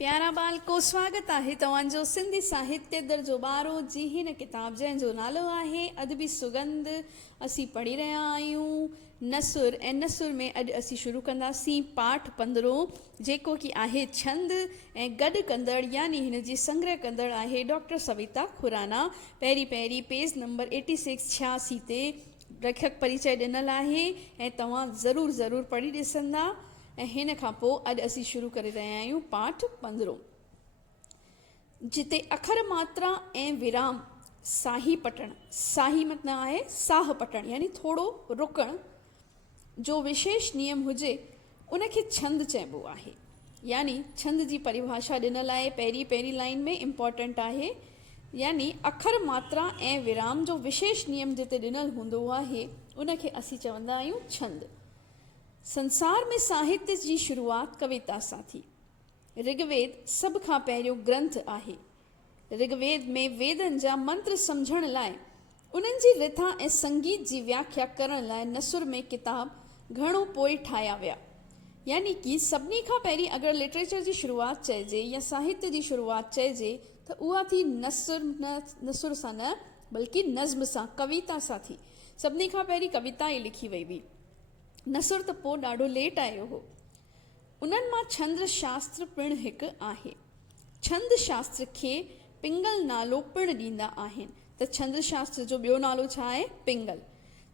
प्यारा बालको, स्वागत है तव्हांजो सिंधी साहित्य दर जो 12 जी हिन किताब जंहिंजो नालो आहे अदबी सुगंध। असी पढ़ी रहा आहियूं नसुर ऐं नसुर में अॼु असी शुरू कंदासीं पाठ 15 जेको कि आहे छंद ऐं गॾु कंदड़ यानी हिन जी संग्रह कंदड़ आहे डॉक्टर सविता खुराना। पहिरीं पेज नंबर 86 86 ते लेखक परिचय ॾिनल आहे ऐं तव्हां ज़रूरु पढ़ी ॾिसंदा। ऐं हिन खां पोइ अॼु असीं शुरू करे रहिया आहियूं पाठ 15 जिते अखर मात्रा ऐं विराम साही पटण, साही मतिलबु आहे साह पटण यानी थोरो रुकण जो विशेष नियम हुजे उनखे छंद चइबो आहे। यानी छंद जी परिभाषा ॾिनल आहे पहिरीं लाइन में इम्पॉर्टेंट आहे, यानी अखर मात्रा ऐं विराम जो विशेष नियम जिते ॾिनल हूंदो आहे उनखे असीं चवंदा आहियूं छंद। संसार में साहित्य जी शुरुआत कविता सां थी। ऋग्वेद सभ खां पहिरियों ग्रंथ आहे। ऋग्वेद में वेदन जा मंत्र समझण लाइ उन्हनि जी रिथा ऐं संगीत जी व्याख्या करण लाइ नसुर में किताब घणो पोइ ठाहिया विया। यानी कि सभिनी खां पहिरीं अगरि लिटरेचर जी शुरुआत चइजे या साहित्य जी शुरुआत चइजे त उहा थी नसुर सां न बल्कि नज़्म सां, कविता सां थी। सभिनी खां पहिरीं कविता ई लिखी वई हुई। नसुर त पोइ ॾाढो लेट आयो हो। उन्हनि मां छंद शास्त्र पिणु हिकु आहे। छंद शास्त्र खे पिंगल नालो पिणु ॾींदा आहिनि। त छंद शास्त्र जो ॿियो नालो छा आहे? पिंगल।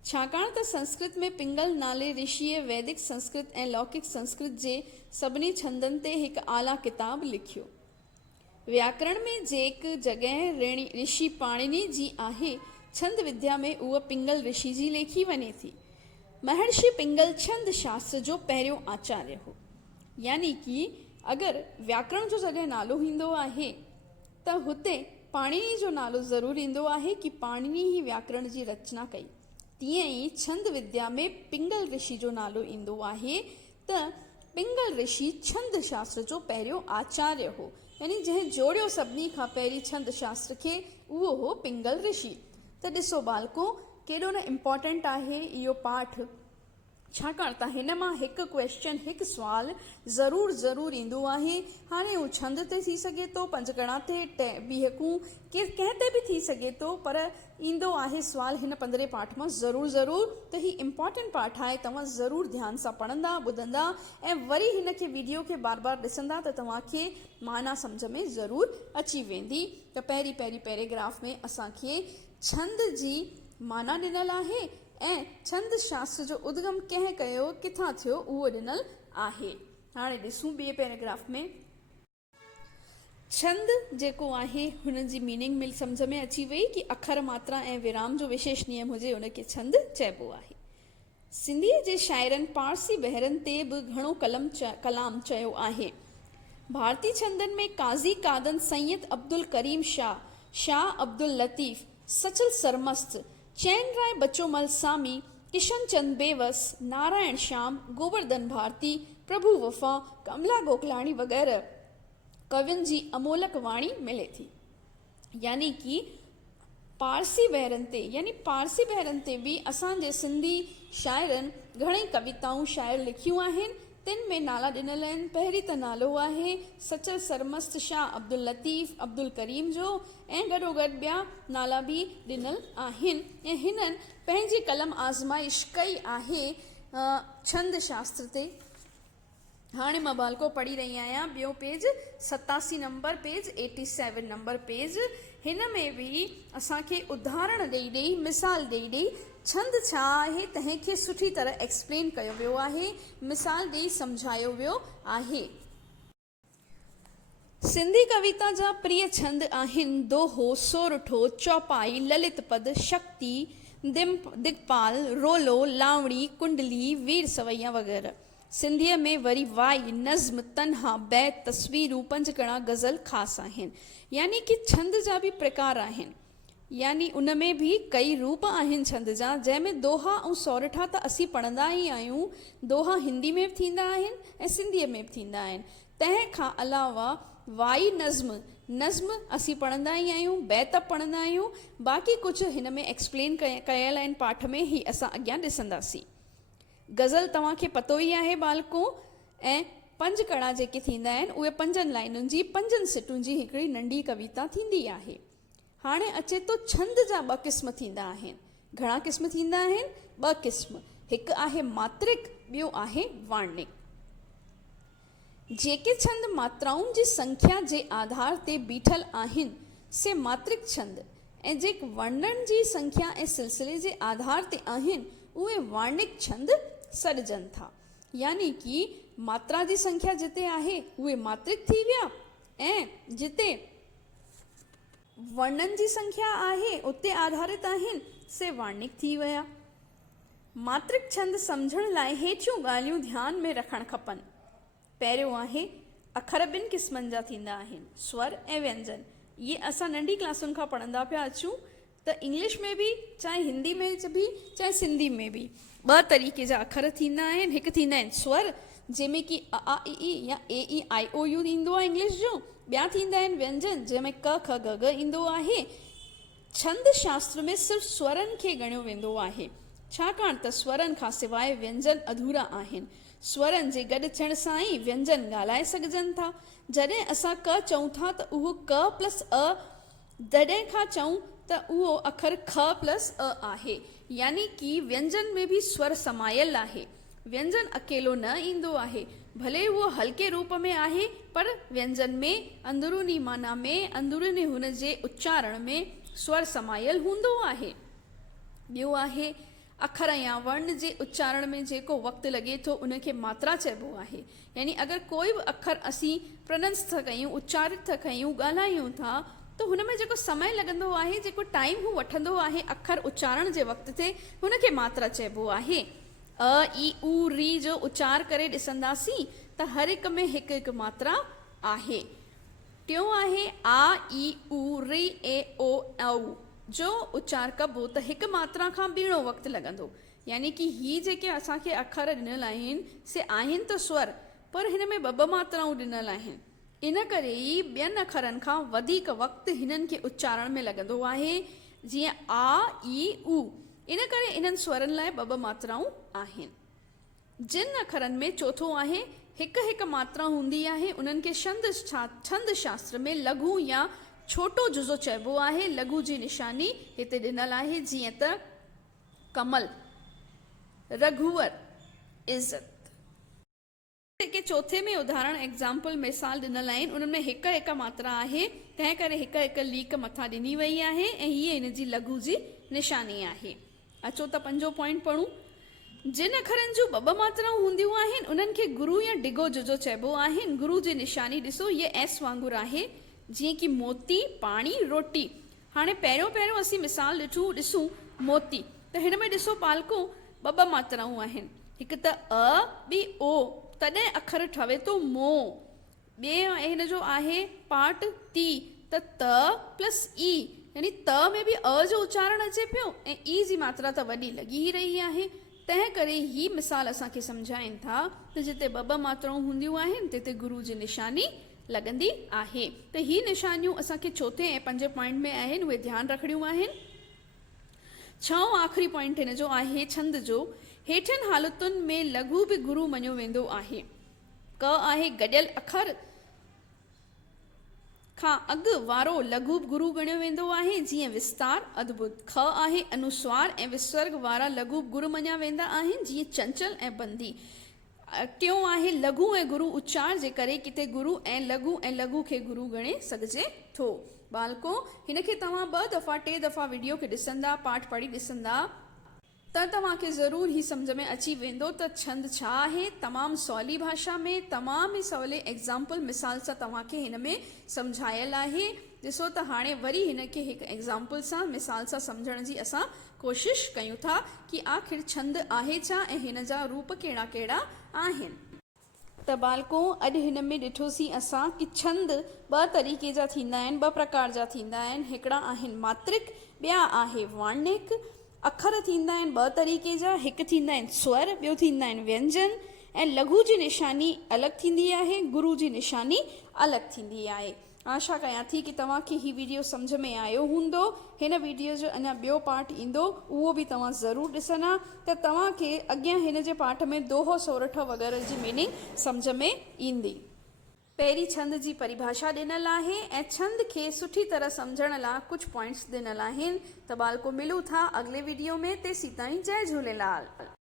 छाकाणि त संस्कृत में पिंगल नाले ऋषिअ वैदिक संस्कृत ऐं लौकिक संस्कृत जे सभिनी छंदनि ते हिकु आला किताब लिखियो। व्याकरण में जेक जॻह ऋषि पाणिनी जी आहे, छंद विद्या में उहा पिंगल ऋषि जी लेखी वञे थी। महर्षि पिंगल छंद शास्त्र जो पहिरियों आचार्य हो। यानी कि अगरि व्याकरण जो जॾहिं नालो ईंदो आहे त हुते पाणिनी जो नालो ज़रूरु ईंदो आहे कि पाणिनी ही व्याकरण जी रचना कई। तीअं ई छंद विद्या में पिंगल ऋषि जो नालो ईंदो आहे त पिंगल ऋषि छंद शास्त्र जो पहिरियों आचार्य हो। यानी जंहिं जोड़ियो सभिनी खां पहिरीं छंद शास्त्र खे उहो हो पिंगल ऋषि। त ॾिसो बालको, केॾो न इम्पॉर्टेंट आहे इहो पाठ, छाकाणि त हिन मां हिकु क्वेश्चन, हिकु सुवाल ज़रूरु ईंदो आहे। हाणे उहो छंद ते थी सघे थो, पंजगणा ते बीहकूं कंहिं ते बि थी सघे थो, पर ईंदो आहे सुवाल हिन 15 पाठ मां ज़रूरु। त हीउ इम्पॉर्टेंट पाठ आहे, तव्हां ज़रूरु ध्यान सां पढ़ंदा, ॿुधंदा ऐं वरी हिन खे वीडियो खे बार ॾिसंदा त तव्हांखे माना सम्झ में ज़रूरु अची वेंदी। त पहिरीं पैराग्राफ में असांखे छंद जी माना ॾिनल आहे ऐं छंद शास्त्र जो उद्गम कंहिं कयो, किथां थियो, उहो ॾिनल आहे। हाणे ॾिसूं ॿिए पैराग्राफ में। छंद जेको आहे हुन जी मीनिंग में सम्झ में अची वई कि अखर मात्रा ऐं विराम जो विशेष नियम हुजे उनखे छंद चइबो आहे। सिंधीअ जे शाइरनि पारसी बहरनि ते बि घणो कलाम चयो आहे। भारतीय छंदनि में काज़ी कादन सैयद अब्दुल करीम शाह अब्दुल लतीफ़, सचल सरमस्त, चैन राय बचोमल सामी, किशन चंद बेवस, नारायण श्याम, गोवर्धन भारती, प्रभु वफा, कमला गोकलाणी वग़ैरह कवियुनि जी अमोलक वाणी मिले थी। यानी कि पारसी बहरनि ते भी असांजे सिंधी शाइरनि घणेई कविताऊं शाइर लिखियूं आहिनि। तिन में नाला ॾिनल आहिनि। पहिरीं त नालो आहे सचल सरमस्त शाह अब्दुल लतीफ़ अब्दुल करीम जो ऐं गॾोगॾु ॿिया नाला बि ॾिनल आहिनि। ऐं हिननि पंहिंजी कलम आज़माइश कई आहे छंद शास्त्र ते। हाणे मां बालको पढ़ी रही आहियां ॿियो पेज 87 नंबर पेज 87 नंबर पेज। हिन में बि असांखे उदाहरण ॾेई मिसाल ॾेई छंद छा आहे तंहिंखे सुठी तरह एक्सप्लेन कयो वियो आहे, मिसाल ॾेई सम्झायो वियो आहे। सिंधी कविता जा प्रिय छंद आहिनि दोहो, सोरठो, चौपाई, ललित पद, शक्ति, दिगपाल, रोलो, लावणी, कुंडली, वीर सवैया वग़ैरह। सिंधीअ में वरी वाई, नज़्म, तन्हा, बैत, तस्वीरूं, पंजगणा, गज़ल ख़ासि आहिनि। यानी कि छंद जा बि प्रकार आहिनि। यानी उन में भी कई रूप आहिनि छंद जा, जंहिंमें दोहा ऐं सोरठा त असीं पढ़ंदा ई आहियूं। दोहा हिंदी में बि थींदा आहिनि ऐं सिंधीअ में बि थींदा आहिनि। तंहिंखां अलावा वाई नज़्म असीं पढ़ंदा ई आहियूं, बैत पढ़ंदा आहियूं। बाक़ी कुझु हिन में एक्सप्लेन कयल आहिनि पाठ में, ही असां अॻियां ॾिसंदासीं। गज़ल तव्हांखे पतो ई आहे बालको, ऐं पंज कड़ा जेके थींदा आहिनि उहे 5 लाइनुनि जी 5 सिटुनि जी हिकिड़ी नंढी कविता थींदी आहे। हाणे अचे तो छंद जा 2 क़िस्म थींदा आहिनि। घणा क़िस्म थींदा आहिनि? 2 क़िस्म। हिकु आहे मात्रिक, ॿियो आहे वार्णिक। जेके छंद मात्राउनि जी संख्या जे आधार ते बीठल आहिनि से मात्रिक छंद, ऐं जेके वर्णन जी संख्या ऐं सिलसिले जे आधार ते आहिनि उहे वार्णिक छंद सॾिजनि था। यानी कि मात्रा जी संख्या जिते आहे उहे मात्रिक थी विया, ऐं जिते वर्णन जी संख्या आहे उते आधारित आहिनि से वार्णिक थी विया। मात्रिक छंद सम्झण लाइ हेठियूं ॻाल्हियूं ध्यान में रखणु खपनि। पहिरियों आहे अखर 2 क़िस्मनि जा थींदा आहिनि, स्वर ऐं व्यंजन। ये असां नंढी क्लासुनि खां पढ़ंदा पिया अचूं त इंग्लिश में बि, चाहे हिंदी में बि, चाहे सिंधी में बि 2 तरीक़े जा अखर थींदा आहिनि। हिकु थींदा आहिनि स्वर, जंहिंमें कि अ आ इ ई या ए ई आई ओ यू ईंदो आहे इंग्लिश जो। ॿिया थींदा आहिनि व्यंजन, जंहिंमें क ख ग घ ईंदो आहे। छंद शास्त्र में सिर्फ़ स्वरनि खे ॻणियो वेंदो आहे, छाकाणि त स्वरनि खां सवाइ व्यंजन अधूरा आहिनि। स्वरनि जे गॾु थियण सां ई व्यंजन ॻाल्हाए सघजनि था। जॾहिं असां क चऊं था त उहो क प्लस अ, जॾहिं खां चऊं त उहो अखर ख प्लस अ आहे। यानी कि व्यंजन में भी स्वर समायल आहे। व्यंजन अकेलो न ईंदो आहे, भले उहो हल्के रूप में आहे, पर व्यंजन में अंदरूनी माना में, अंदरूनी हुन जे उच्चारण में स्वर समायल हूंदो आहे। ॿियो आहे अखर या वर्ण जे उच्चारण में जेको वक़्तु लॻे थो उनखे मात्रा चइबो आहे। यानी अगरि कोई बि अखर असीं प्रोनंस था कयूं, उच्चारित था कयूं, ॻाल्हायूं था, त हुन में जेको समय लॻंदो आहे, जेको टाइम हू वठंदो आहे अखर उच्चारण जे वक़्त ते, हुनखे मात्रा चइबो आहे। अ ई उ री जो उच्चार करे ॾिसंदासीं त हर हिक में हिकु हिकु मात्रा आहे। टियों आहे आ ई उ री ए ओ औ जो उच्चार कबो त हिकु मात्रा खां ॿीणो वक़्तु लॻंदो। यानी कि ही जेके असांखे अखर ॾिनल आहिनि से आहिनि त स्वर, पर हिन में 2 मात्राऊं ॾिनल आहिनि। इन करे ई ॿियनि अखरनि खां वधीक वक़्तु हिननि खे उच्चारण में लॻंदो आहे, जीअं आ ई उ। इन करे इन्हनि स्वरनि लाइ 2 मात्राऊं आहिनि। जिन अखरनि में चौथो आहे हिकु हिकु मात्रा हूंदी आहे, उन्हनि खे छंद शास्त्र में लघु या छोटो जुज़ो चइबो आहे। लघु जी निशानी हिते ॾिनल आहे, जीअं त कमल, रघुवर, इज़त। जेके चौथे में उदाहरण एग्जाम्पल मिसाल ॾिनल आहिनि उन्हनि में हिकु हिकु मात्रा आहे, तंहिं करे हिकु हिकु लीक मथां ॾिनी वई आहे, ऐं हीअ हिन जी लघु जी निशानी आहे। अचो त 5 पॉइंट पढ़ूं। जिन अखरनि जूं 2 मात्राऊं हूंदियूं आहिनि उन्हनि खे गुरु या डिघो जुज़ो चइबो आहे। गुरु जी निशानी ॾिसो, ये एस वांगुरु आहे, जीअं कि मोती, पाणी, रोटी। हाणे पहिरियों असीं मिसाल ॾिसूं मोती, त हिन में ॾिसो बालको 2 मात्राऊं आहिनि। हिकु त अ, ॿी ओ, तॾहिं अखर ठहे थो मो। ॿिए हिन जो आहे पार्ट ती, त प्लस ई, यानी त में बि अ जो उच्चारण अचे पियो, ऐं ई जी मात्रा त वॾी लॻी ई रही आहे। तंहिं करे ही मिसाल असांखे सम्झाइनि था त जिते 2 मात्राऊं हूंदियूं आहिनि तिते गुरु जी निशानी लॻंदी आहे। त ही निशानियूं असांखे चौथे ऐं 5 पॉइंट में आहिनि, उहे ध्यानु रखणियूं आहिनि। 6 आख़िरी पॉइंट हिन जो आहे छंद जो। हेठियुनि हालतुनि में लघु बि गुरु मञियो वेंदो आहे। क आहे गॾियल अखर खां अॻु वारो लघु गुरु ॻणियो वेंदो आहे, जीअं विस्तार, अद्भुत। ख आहे अनुस्वार ऐं विसर्ग वारा लघु गुरु मञिया वेंदा आहिनि, जीअं चंचल ऐं बंदी। टियों आहे लघु ऐं गुरु उच्चार जे करे किथे गुरु ऐं लघु खे गुरु ॻणे सघिजे थो। बालको, हिन खे तव्हां 2 दफ़ा 3 दफ़ा वीडियो खे ॾिसंदा, पाठ पढ़ी ॾिसंदा, त तव्हांखे ज़रूरु ही सम्झ में अची वेंदो त छंद छा आहे। तमामु सवली भाषा में, तमामु ई सवले एग्ज़ाम्पल मिसाल सां तव्हांखे हिन में सम्झायल आहे। ॾिसो त हाणे वरी हिन खे हिकु एग्ज़ाम्पल सां, मिसाल सां सम्झण जी असां कोशिशि कयूं था कि आख़िर छंद आहे छा ऐं हिन जा रूप कहिड़ा कहिड़ा आहिनि। त बालको, अॼु हिन में ॾिठोसीं असां कि छंद 2 तरीक़े जा थींदा आहिनि, 2 प्रकार जा थींदा आहिनि। हिकिड़ा आहिनि मात्रिक, ॿिया आहे वार्णिक। अखर थींदा आहिनि 2 तरीक़े जा, हिकु थींदा आहिनि स्वर, ॿियो थींदा आहिनि व्यंजन, ऐं लघु जी निशानी अलॻि थींदी आहे, गुरु जी निशानी अलॻि थींदी आहे। आशा कयां थी कि तव्हांखे ही वीडियो सम्झ में आयो हूंदो। हिन वीडियो जो अञा ॿियो पार्ट ईंदो, उहो बि तव्हां ज़रूरु ॾिसंदा त तव्हांखे अॻियां हिन जे पाठ में दोहो सोरठ वग़ैरह जी मीनिंग सम्झ में ईंदी। पहिरीं छंद जी परिभाषा ॾिनल आहे ऐं छंद खे सुठी तरह सम्झण लाइ कुझु पॉइंट्स ॾिनल आहिनि। त बालको मिलूं था अॻिले वीडियो में, तेसीं ताईं जय झूलेलाल।